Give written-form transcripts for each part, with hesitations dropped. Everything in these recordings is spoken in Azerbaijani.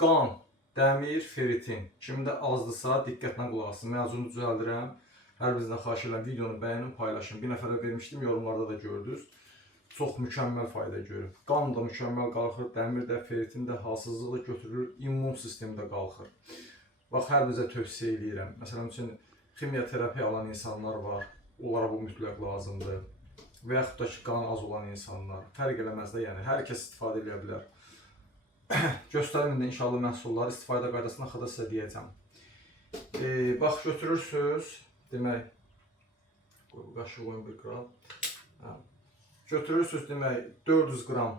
Qan, dəmir, feritin. Kimdə azdısa diqqətlə qulaq asın. Məzunu düzəldirəm. Hər birinizdən xahiş edirəm videonu bəyənin, paylaşın. Bir nəfərə vermişdim, yorumlarda da gördünüz. Çox mükəmməl fayda görür. Qan da mükəmməl qalxır, dəmir də, feritin də, halsızlıq da götürür, immun sistemi də qalxır. Bax, hər birinizə tövsiyə edirəm. Məsələn üçün kimya terapiya alan insanlar var. Onlara bu mütləq lazımdır. Və yaxud da ki, qan az olan insanlar. Fərq eləməz də, yəni hər kəs istifadə edə bilər. Göstərim indi inşallah məhsulları istifadə qaydasını axırda sizə deyəcəm. Bax, götürürsünüz. Demək, qaşıq qoyun 1 qram. Götürürsünüz demək 400 qram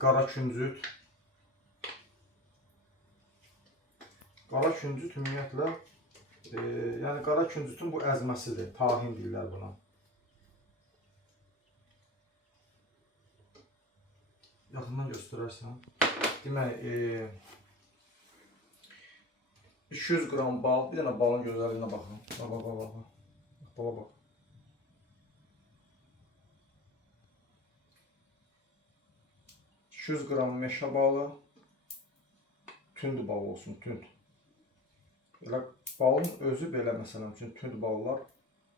qara küncüt. Qara küncüt ümumiyyətlə, yəni qara küncütün bu əzməsidir. Tahin deyirlər buna. Yaxından göstərərsən. Demək, 200 qram bal, bir dənə balın gözəlliyinə baxın. Bax. 200 qram meşə balı, tünd bal olsun, tünd. Elə balın özü belə, məsələn üçün, tünd ballar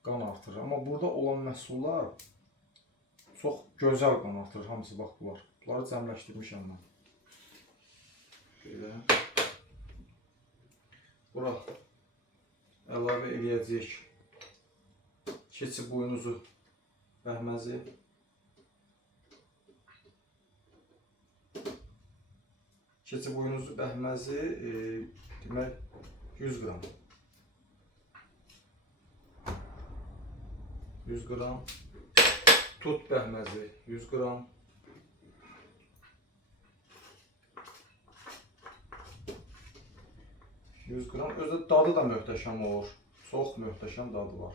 qan artırır. Amma burada olan məhsullar çox gözəl qan artırır, hamısı bax bunlar. Bunları cəmləşdirmişəm mən. Belə. Bura əlavə eləyəcək keçi buynuzu bəhməzi. Keçi buynuzu bəhməzi demək 100 qram. 100 qram. Tut bəhməzi 100 qram. Özü dadı da möhtəşəm olur. Çox möhtəşəm dadı var.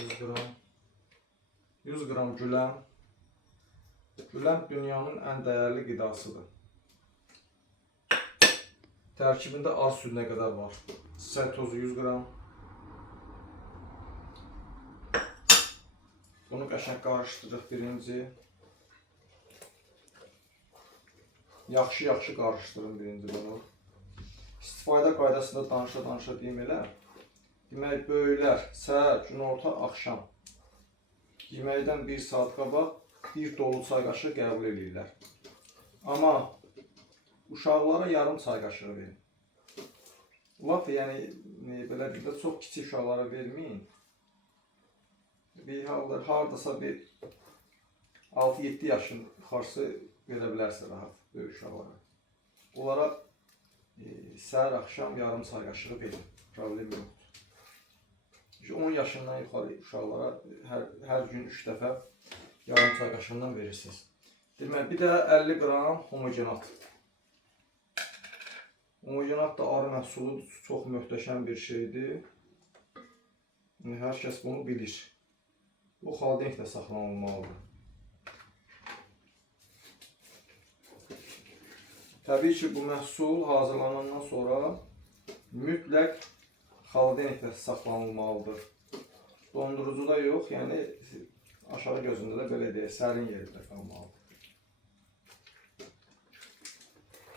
100 qram. 100 qram gülən. Gülən dünyanın ən dəyərli qidasıdır. Tərkibində arı südünə qədər var. Çiçək tozu 100 qram. Bunu qəşəng qarışdırırıq birinci. Yaxşı qarışdırın birinci bunu. İstifadə qaydasında danışa deyim elə. Demək, böyüklər səhər, günorta, axşam yeməkdən 1 saat qabaq bir dolu çay qaşığı qəbul edirlər. Amma uşaqlara yarım çay qaşığı verin. Laf, yəni belə deyirlər, çox kiçik uşaqlara verməyin. Bir hallar hardasa bir 6-7 yaşın yuxarısı verə bilərsə rahat böyük uşaqlara. Onlara səhər axşam yarım çay qaşığı verin. Problem yoxdur. 10 yaşından yuxarı uşaqlara hər gün 3 dəfə yarım çay qaşığından verirsiniz. Demək, bir də 50 qram homogenat. Homogenat da arı məhsulu çox möhtəşəm bir şeydir. Hər kəs bunu bilir. Bu xaldenlikdə saxlanılmalıdır. Təbii ki, bu məhsul hazırlanandan sonra mütləq xaldenlikdə saxlanılmalıdır. Dondurucuda yox, yəni aşağı gözündə də belə deyək, sərin yerdə qalmalıdır.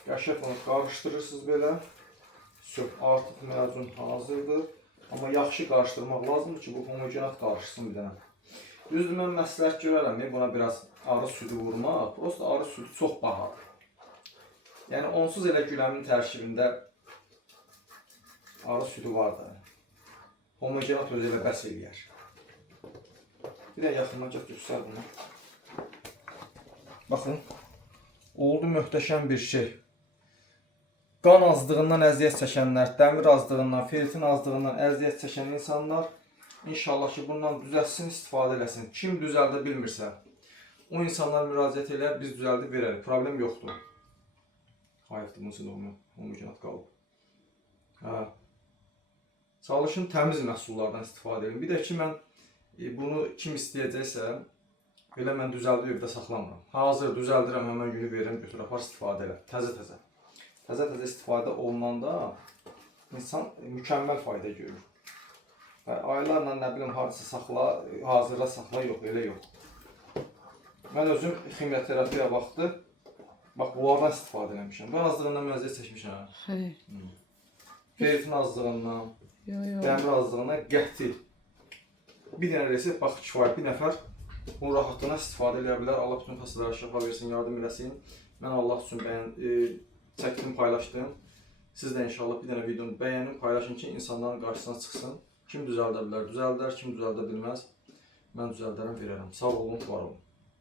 Qəşəng onu qarışdırırsınız belə. Artıq məzun hazırdır. Amma yaxşı qarışdırmaq lazımdır ki, bu homogenat qarışsın bir dənə. Düzdür, mən məsləhət görərəm, buna biraz arı südü vurmaq. Prosta arı südü çox bahadır. Yəni, onsuz elə güləmin tərkibində arı südü var da. Homogenat özü elə bəs eləyər. Bir də yaxından göstər bunu. Baxın, oldu möhtəşəm bir şey. Qan azlığından əziyyət çəkənlər, dəmir azlığından, feritin azlığından əziyyət çəkən insanlar inşallah ki, bundan düzəlsin, istifadə eləsin. Kim düzəldə bilmirsə, o insanlar müraciət eləyər, biz düzəldib verərik. Problem yoxdur. Hayıfdır, bunun üçün homogenat qalıb. Çalışın təmiz məhsullardan istifadə edin. Bir də ki, mən bunu kim istəyəcəksə, belə mən düzəldib evdə saxlamıram. Hazır düzəldirəm, həmən günü verirəm, götür, apar istifadə elə. Təzə-təzə. Təzə-təzə istifadə olunanda insan mükəmməl fayda görür. Aylarla nə bilim, harcısı saxla, hazırla saxla, yox, elə yox. Mən özüm ximioterapiya vaxtı bax bunlardan istifadə etmişəm. Bu azlığından mən əziyyət çəkmişəm. Ferritin azlığından, dəmir azlığından qəti. Bir dənə resept bax kifayət, bir nəfər bunun rahatlığına istifadə edə bilər. Allah bütün xəstələrə şəfa versin, yardım eləsin. Mən Allah üçün çəkdim, paylaşdım. Siz də inşallah bir dənə videonu bəyənin, paylaşın ki, insanların qarşısına çıxsın. Kim düzəldə bilər, düzəldər, kim düzəldə bilməz. Mən düzəldərəm, verərəm. Sağ olun, var olun.